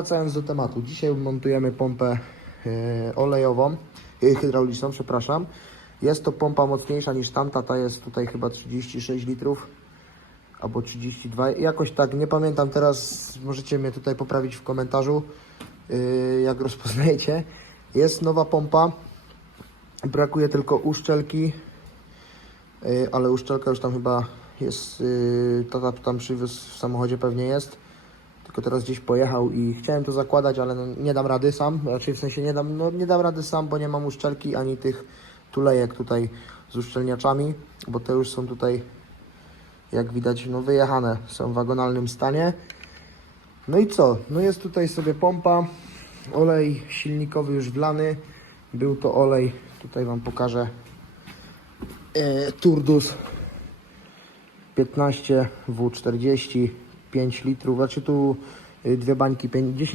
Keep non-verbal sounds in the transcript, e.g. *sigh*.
Wracając do tematu, dzisiaj montujemy pompę e, olejową, e, hydrauliczną, przepraszam. Jest to pompa mocniejsza niż tamta, ta jest tutaj chyba 36 litrów albo 32, jakoś tak, nie pamiętam teraz, możecie mnie tutaj poprawić w komentarzu, e, jak *laughs* rozpoznajecie. Jest nowa pompa, brakuje tylko uszczelki, ale uszczelka już tam chyba jest, tata tam przywiózł w samochodzie pewnie jest tylko teraz gdzieś pojechał i chciałem to zakładać, ale no, nie dam rady sam, raczej w sensie nie dam, no, nie dam rady sam, bo nie mam uszczelki ani tych tulejek tutaj z uszczelniaczami, bo te już są tutaj, jak widać, no wyjechane, są w wagonalnym stanie. No i co? No jest tutaj sobie pompa, olej silnikowy już wlany, był to olej, tutaj Wam pokażę, e, Turdus 15 W40 5 litrów, znaczy tu y, dwie bańki 5, 10